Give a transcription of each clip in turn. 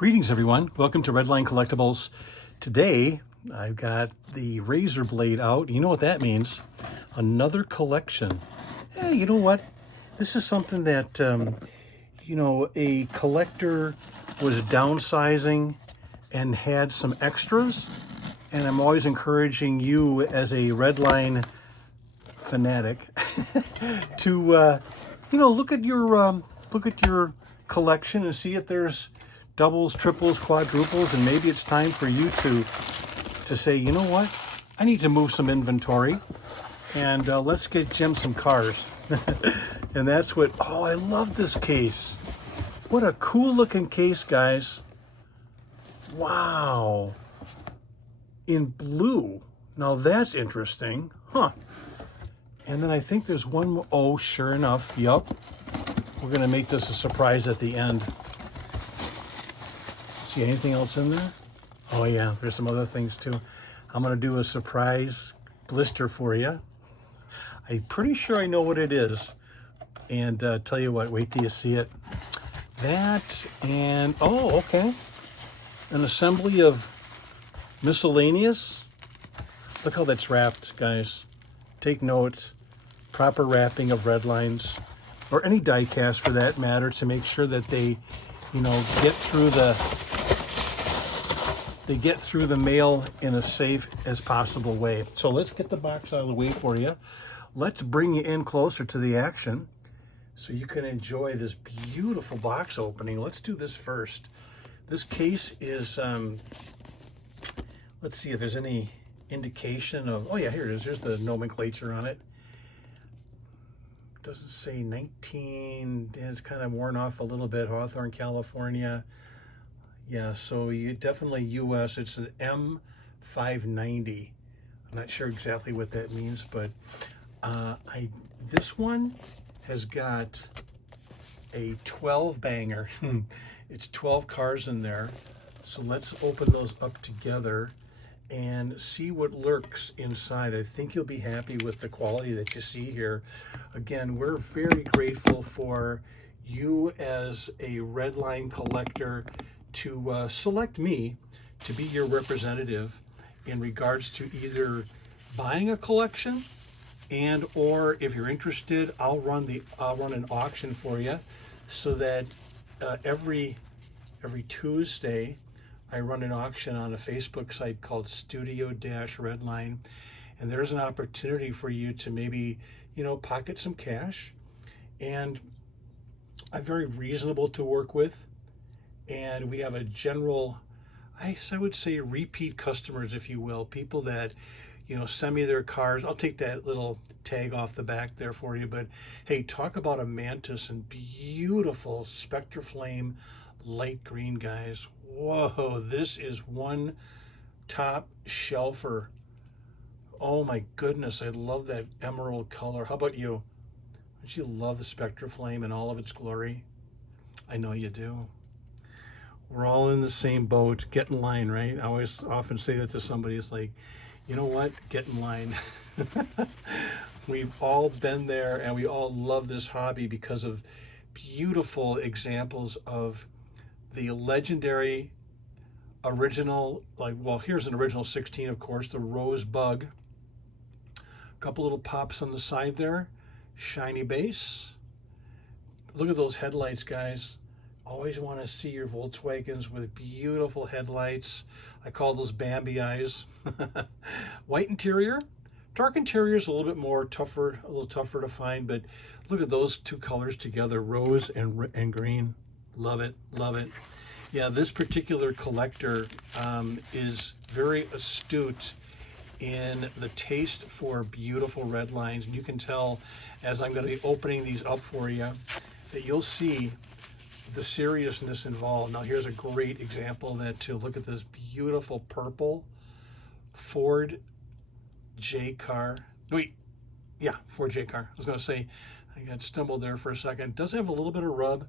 Greetings, everyone. Welcome to Redline Collectibles. Today, I've got the razor blade out. You know what that means? Another collection. Hey, you know what? This is something that, a collector was downsizing and had some extras. And I'm always encouraging you as a Redline fanatic to, look at your collection and see if there's doubles, triples, quadruples, and maybe it's time for you to say, you know what, I need to move some inventory, and let's get Jim some cars. And that's what, oh, I love this case. What a cool looking case, guys. Wow. In blue. Now that's interesting. Huh. And then I think there's one more. Oh, sure enough. Yup. We're going to make this a surprise at the end. See anything else in there? Oh yeah, there's some other things too. I'm gonna do a surprise blister for you. I'm pretty sure I know what it is. And tell you what, wait till you see it. That and, oh, okay. An assembly of miscellaneous. Look how that's wrapped, guys. Take note. Proper wrapping of Redlines, or any die cast for that matter, to make sure that they, get through the mail in a safe as possible way. So let's get the box out of the way for you. Let's bring you in closer to the action so you can enjoy this beautiful box opening. Let's do this first. This case is, let's see if there's any indication of, oh yeah, here it is. There's the nomenclature on it. Doesn't say 19, and it's kind of worn off a little bit. Hawthorne, California. Yeah, so you definitely US. It's an M590. I'm not sure exactly what that means, but this one has got a 12 banger. It's 12 cars in there. So let's open those up together and see what lurks inside. I think you'll be happy with the quality that you see here. Again, we're very grateful for you as a Redline collector to select me to be your representative in regards to either buying a collection, and or if you're interested, I'll run an auction for you, so that every Tuesday I run an auction on a Facebook site called Studio-Redline, and there's an opportunity for you to maybe pocket some cash. And I'm very reasonable to work with. And we have a general, I would say, repeat customers, if you will, people that, send me their cars. I'll take that little tag off the back there for you. But hey, talk about a Mantis and beautiful Spectre Flame light green, guys. Whoa, this is one top shelfer. Oh my goodness, I love that emerald color. How about you? Don't you love the Spectre Flame in all of its glory? I know you do. We're all in the same boat. Get in line, right? I always often say that to somebody. It's like, you know what? Get in line. We've all been there, and we all love this hobby because of beautiful examples of the legendary original, here's an original 16, of course, the Rose Bug. A couple little pops on the side there. Shiny base. Look at those headlights, guys. Always want to see your Volkswagens with beautiful headlights. I call those Bambi eyes. White interior. Dark interior is a little bit more tougher, a little tougher to find, but look at those two colors together, rose and green. Love it, love it. Yeah, this particular collector is very astute in the taste for beautiful red lines. And you can tell, as I'm going to be opening these up for you, that you'll see the seriousness involved. Now here's a great example of that too. Look at this beautiful purple Ford J car. Wait, yeah, Ford J car. I was going to say, I got stumbled there for a second. It does have a little bit of rub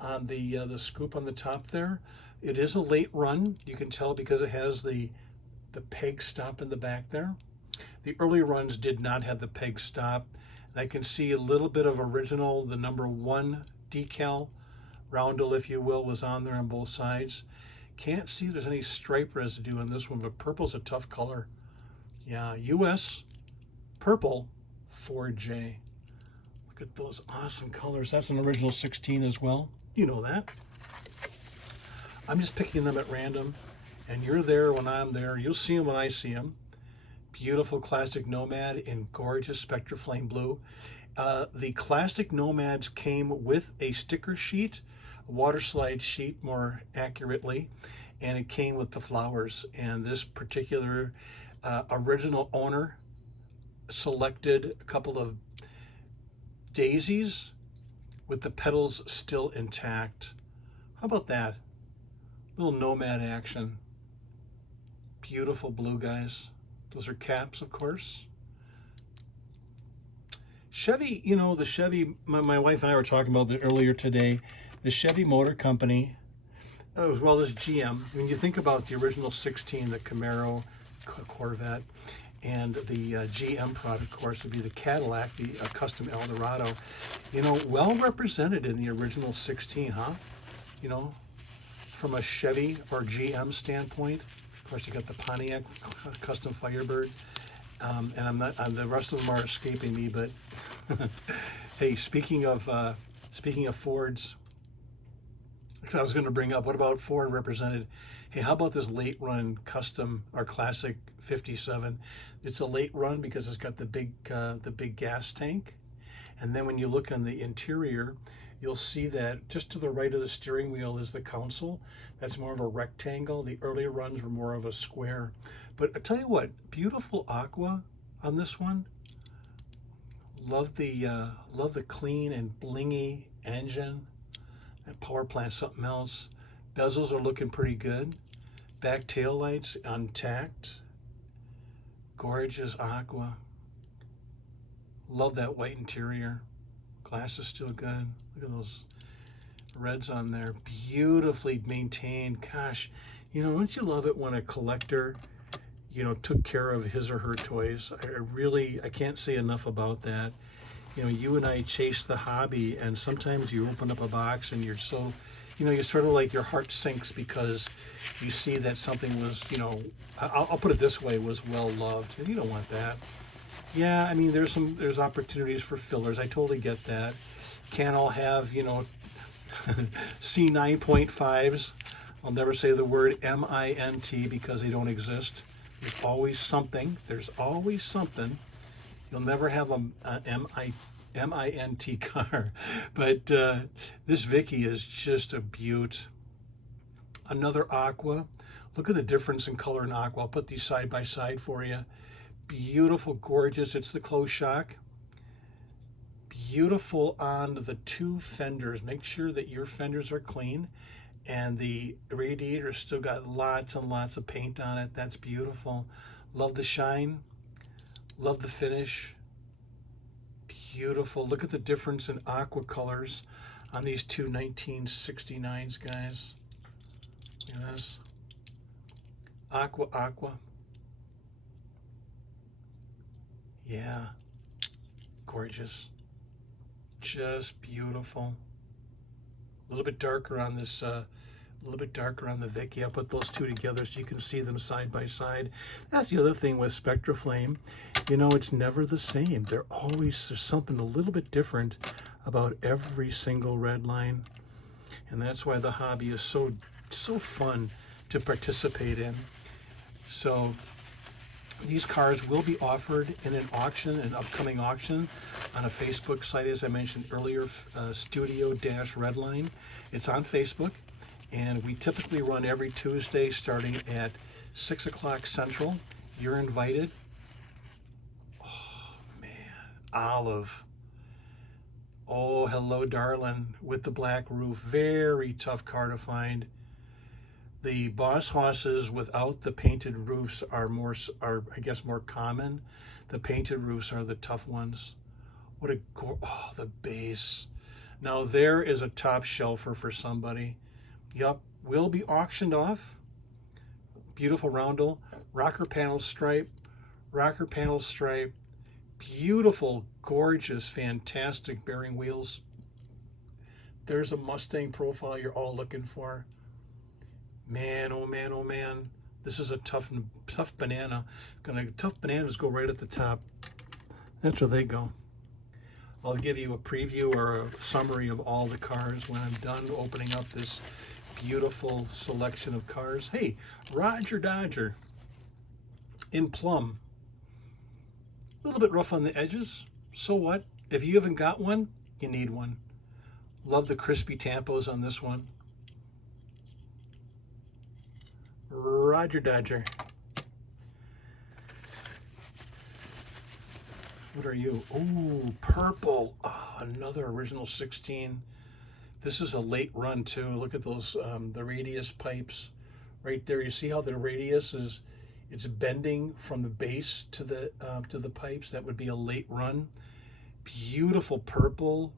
on the scoop on the top there. It is a late run. You can tell because it has the peg stop in the back there. The early runs did not have the peg stop. And I can see a little bit of original, the number 1 decal roundel, if you will, was on there on both sides. Can't see there's any stripe residue on this one, but purple's a tough color. Yeah, US purple 4J. Look at those awesome colors. That's an original 16 as well. You know that. I'm just picking them at random, and you're there when I'm there. You'll see them when I see them. Beautiful classic Nomad in gorgeous Spectraflame blue. The classic Nomads came with a sticker sheet, a water slide sheet more accurately, and it came with the flowers. And this particular original owner selected a couple of daisies with the petals still intact. How about that? Little Nomad action. Beautiful blue, guys. Those are caps, of course. Chevy, you know, the Chevy, my wife and I were talking about it earlier today. The Chevy Motor Company, as well as GM, when you think about the original 16, the Camaro, Corvette, and the GM product, of course, would be the Cadillac, the custom Eldorado. You know, well represented in the original 16, huh? You know, from a Chevy or GM standpoint. Of course, you got the Pontiac custom Firebird, and the rest of them are escaping me. But hey, speaking of Fords, I was going to bring up, what about Ford represented? Hey, how about this late run custom or classic 57? It's a late run because it's got the big gas tank, and then when you look on the interior, you'll see that just to the right of the steering wheel is the console. That's more of a rectangle. The earlier runs were more of a square. But I tell you what, beautiful aqua on this one. Love the clean and blingy engine. That power plant, something else. Bezels are looking pretty good. Back tail lights intact. Gorgeous aqua. Love that white interior. Glass is still good. Look at those reds on there. Beautifully maintained. Gosh, you know, don't you love it when a collector, you know, took care of his or her toys? I can't say enough about that. You know, you and I chase the hobby, and sometimes you open up a box and you're so, you know, you're sort of like your heart sinks because you see that something was, you know, I'll put it this way, was well loved, and you don't want that. Yeah, I mean, there's opportunities for fillers. I totally get that. Can't all have, you know, C9.5s. I'll never say the word MINT because they don't exist. There's always something. There's always something. You'll never have a MINT car. But this Vicky is just a beaut. Another aqua. Look at the difference in color in aqua. I'll put these side by side for you. Beautiful, gorgeous. It's the closed shock. Beautiful on the two fenders. Make sure that your fenders are clean, and the radiator still got lots and lots of paint on it. That's beautiful. Love the shine. Love the finish. Beautiful. Look at the difference in aqua colors on these two 1969s, guys. Look at this. Aqua, aqua. Yeah, gorgeous, just beautiful. A little bit darker on this, a little bit darker on the Vicky. I'll put those two together so you can see them side by side. That's the other thing with Spectraflame. You know, it's never the same. There's something a little bit different about every single Redline, and that's why the hobby is so fun to participate in. So these cars will be offered in an auction, an upcoming auction on a Facebook site, as I mentioned earlier, Studio-Redline. It's on Facebook, and we typically run every Tuesday starting at 6 o'clock Central. You're invited. Oh, man. Olive. Oh, hello, darling, with the black roof. Very tough car to find. The Boss Hosses without the painted roofs are I guess more common. The painted roofs are the tough ones. What a the base. Now there is a top shelfer for somebody. Yup, will be auctioned off. Beautiful roundel, rocker panel stripe, beautiful, gorgeous, fantastic bearing wheels. There's a Mustang profile you're all looking for. Man, oh man, oh man. This is a tough banana. Tough bananas go right at the top. That's where they go. I'll give you a preview or a summary of all the cars when I'm done opening up this beautiful selection of cars. Hey, Roger Dodger in plum. A little bit rough on the edges. So what? If you haven't got one, you need one. Love the crispy tampos on this one. Roger Dodger. What are you? Oh, purple. Oh, another original 16. This is a late run too. Look at those, the radius pipes right there. You see how the radius is, it's bending from the base to the pipes. That would be a late run. Beautiful purple,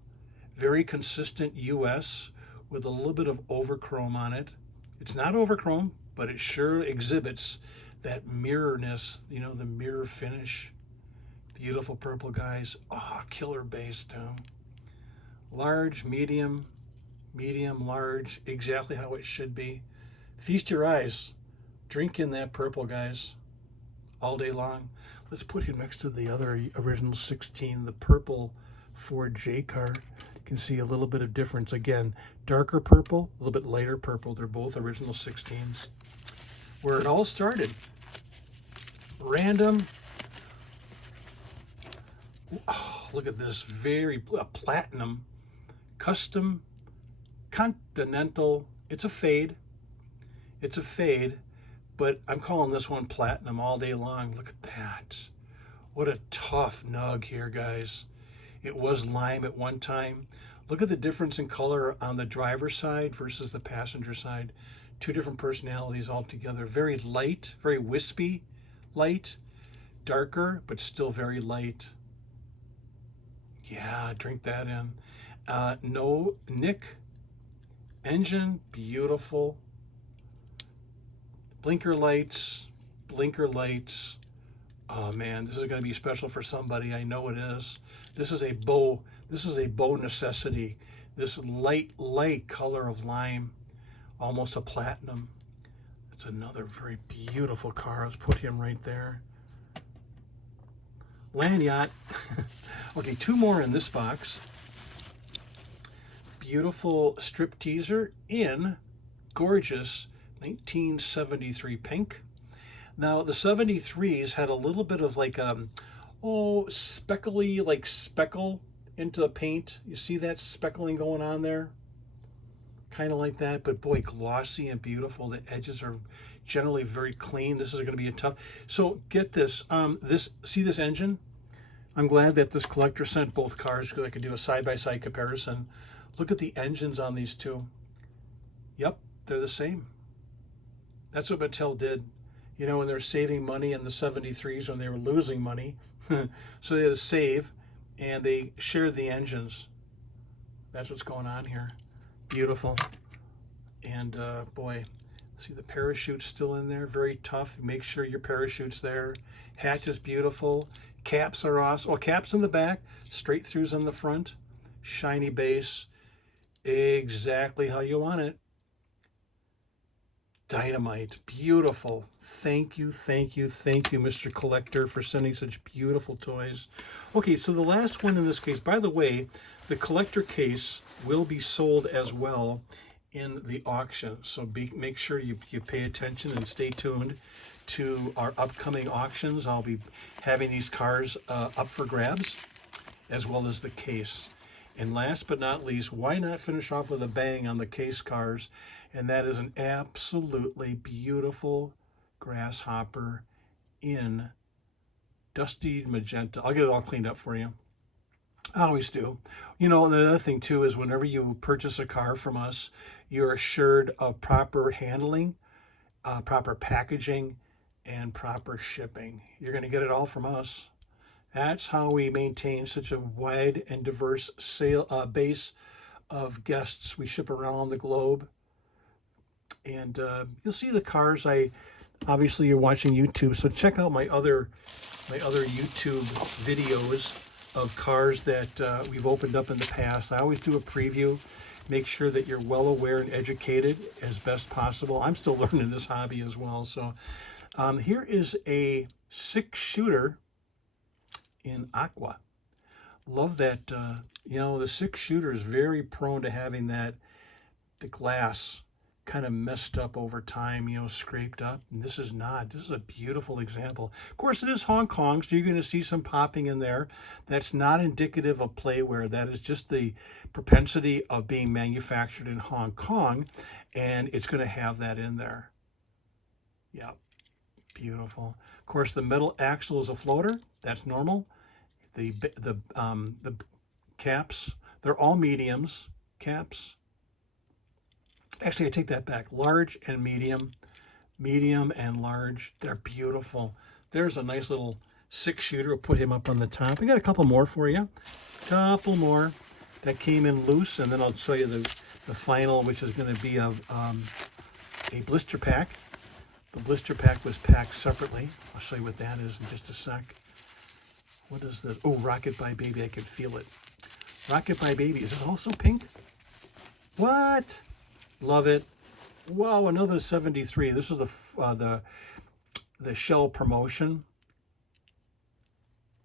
very consistent US with a little bit of overchrome on it. It's not overchrome, but it sure exhibits that mirrorness, you know, the mirror finish. Beautiful purple, guys. Oh, killer base too. Large, medium, large, exactly how it should be. Feast your eyes. Drink in that purple, guys, all day long. Let's put him next to the other original 16, the purple Ford J car. You can see a little bit of difference. Again, darker purple, a little bit lighter purple. They're both original 16s. Where it all started. Random. Oh, look at this, very platinum, custom, continental. It's a fade, but I'm calling this one platinum all day long. Look at that. What a tough nug here, guys. It was lime at one time. Look at the difference in color on the driver's side versus the passenger side. Two different personalities altogether. Very light, very wispy light, darker, but still very light. Yeah, drink that in. No nick. Engine, beautiful. Blinker lights. Oh man, this is going to be special for somebody. I know it is. This is a bow necessity. This light color of lime, almost a platinum. It's another very beautiful car. Let's put him right there. Land yacht. Okay, two more in this box. Beautiful strip teaser in gorgeous 1973 pink. Now the 73s had a little bit of like speckly, like speckle into the paint. You see that speckling going on there? Kind of like that, but boy, glossy and beautiful. The edges are generally very clean. This is going to be a tough. So get this. See this engine? I'm glad that this collector sent both cars because I could do a side-by-side comparison. Look at the engines on these two. Yep, they're the same. That's what Mattel did. You know, when they're saving money in the 73s when they were losing money. So they had to save, and they shared the engines. That's what's going on here. Beautiful. And boy, see the parachute's still in there. Very tough. Make sure your parachute's there. Hatch is beautiful. Caps are awesome. Oh, caps in the back, straight throughs on the front, shiny base, exactly how you want it. Dynamite, beautiful. Thank you, Mr. Collector, for sending such beautiful toys. Okay, so the last one in this case, by the way, the collector case will be sold as well in the auction. So make sure you pay attention and stay tuned to our upcoming auctions. I'll be having these cars up for grabs, as well as the case. And last but not least, why not finish off with a bang on the case cars? And that is an absolutely beautiful grasshopper in dusty magenta. I'll get it all cleaned up for you. I always do. You know, the other thing too is whenever you purchase a car from us, you're assured of proper handling, proper packaging, and proper shipping. You're going to get it all from us. That's how we maintain such a wide and diverse base of guests. We ship around the globe. And you'll see the cars. Obviously you're watching YouTube, so check out my other YouTube videos of cars that we've opened up in the past. I always do a preview. make sure that you're well aware and educated as best possible. I'm still learning this hobby as well. So here is a 6-shooter in aqua. Love that, you know, the 6-shooter is very prone to having the glass kind of messed up over time, you know, scraped up. And this is not. This is a beautiful example. Of course, it is Hong Kong, so you're going to see some popping in there. That's not indicative of playware. That is just the propensity of being manufactured in Hong Kong, and it's going to have that in there. Yeah, beautiful. Of course, the metal axle is a floater. That's normal. The caps, they're all mediums. Caps. Actually, I take that back. Large and medium, medium and large. They're beautiful. There's a nice little 6-shooter. We'll put him up on the top. I got a couple more for you. Couple more that came in loose, and then I'll show you the final, which is going to be a blister pack. The blister pack was packed separately. I'll show you what that is in just a sec. What is this? Oh, Rocket by Baby. I can feel it. Rocket by Baby. Is it also pink? What? Love it. Wow, another 73. This is the shell promotion.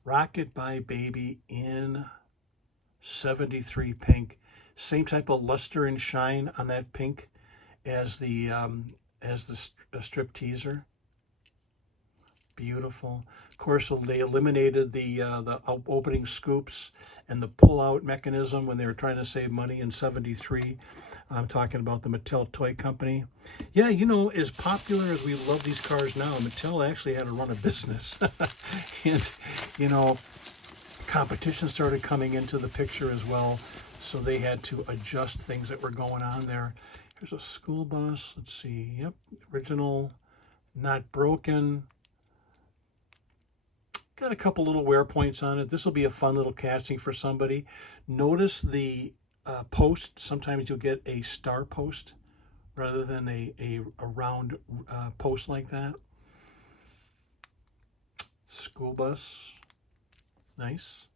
Rocket by Baby in 73 pink. Same type of luster and shine on that pink as the strip teaser. Beautiful. Of course, they eliminated the opening scoops and the pull-out mechanism when they were trying to save money in 73. I'm talking about the Mattel Toy Company. Yeah, you know, as popular as we love these cars now, Mattel actually had to run a business. And, you know, competition started coming into the picture as well, so they had to adjust things that were going on there. Here's a school bus. Let's see. Yep, original, not broken. Got a couple little wear points on it. This will be a fun little casting for somebody. Notice the post. Sometimes you'll get a star post rather than a round post like that. School bus. Nice.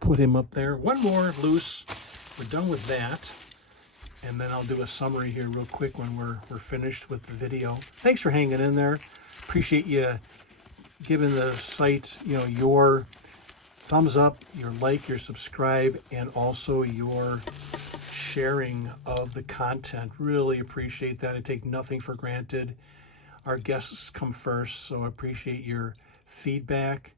Put him up there. One more loose. We're done with that. And then I'll do a summary here real quick when we're finished with the video. Thanks for hanging in there. Appreciate you giving the site, you know, your thumbs up, your like, your subscribe, and also your sharing of the content. Really appreciate that. I take nothing for granted. Our guests come first, so I appreciate your feedback.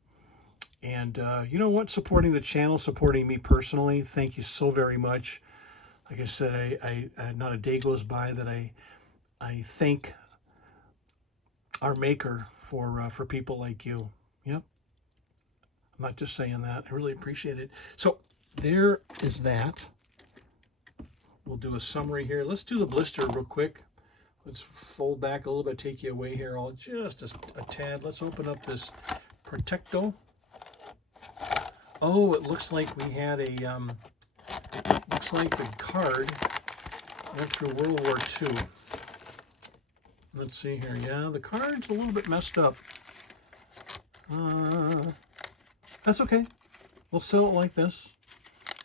And you know what? Supporting the channel, supporting me personally. Thank you so very much. Like I said, I not a day goes by that I thank our maker for people like you. Yep. I'm not just saying that. I really appreciate it. So there is that. We'll do a summary here. Let's do the blister real quick. Let's fold back a little bit, take you away here all just a tad. Let's open up this Protecto. Oh, it looks like we had a, looks like the card went through World War II. Let's see here. Yeah, the card's a little bit messed up. That's okay. We'll sell it like this.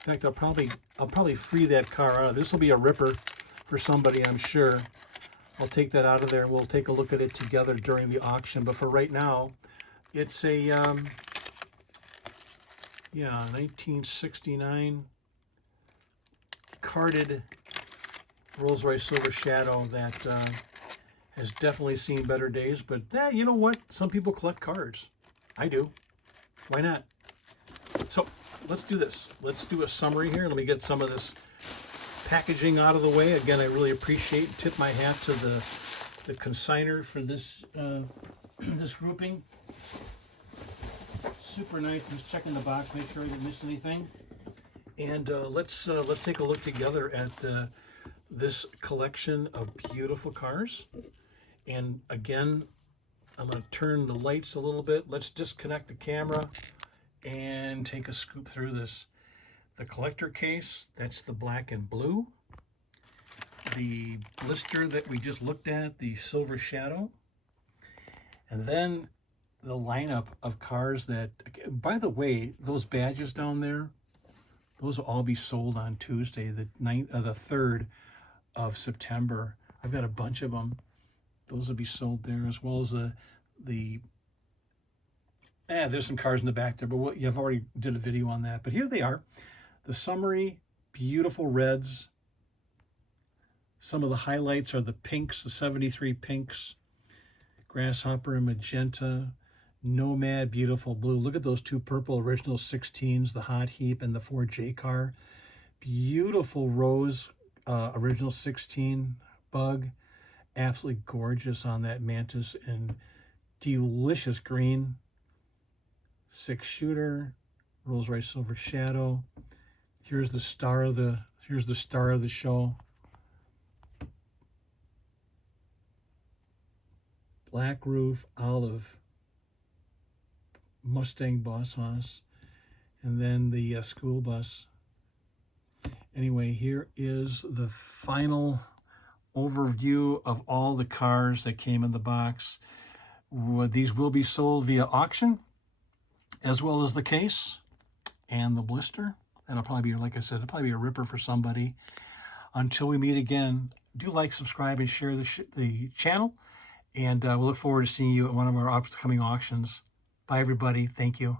In fact, I'll probably free that car out. This will be a ripper for somebody, I'm sure. I'll take that out of there and we'll take a look at it together during the auction. But for right now, it's a yeah, 1969 carded Rolls-Royce Silver Shadow that has definitely seen better days. But you know what? Some people collect cards. I do. Why not? So let's do this. Let's do a summary here. Let me get some of this packaging out of the way. Again, I really appreciate and tip my hat to the consignor for this this grouping. Super nice. Just checking the box, make sure I didn't miss anything. And let's take a look together at this collection of beautiful cars. And again, I'm going to turn the lights a little bit. Let's disconnect the camera and take a scoop through this. The collector case, that's the black and blue. The blister that we just looked at, the Silver Shadow. And then the lineup of cars that, by the way, those badges down there, Those will all be sold on Tuesday, the 3rd of September. I've got a bunch of them. Those will be sold there, as well as there's some cars in the back there, but you've already did a video on that. But here they are, the summary, beautiful reds. Some of the highlights are the pinks, the 73 pinks, grasshopper and magenta, nomad, beautiful blue. Look at those two purple original 16s, the hot heap and the 4J car. Beautiful rose, original 16 bug. Absolutely gorgeous on that mantis, and delicious green. 6 shooter, Rolls Royce Silver Shadow. Here's the star of the show. Black roof, olive, Mustang Boss Hoss, and then the school bus. Anyway, here is the final overview of all the cars that came in the box. These will be sold via auction, as well as the case and the blister. That'll probably be, like I said, it'll probably be a ripper for somebody. Until we meet again, do like, subscribe, and share the channel. And we'll look forward to seeing you at one of our upcoming auctions. Bye, everybody. Thank you.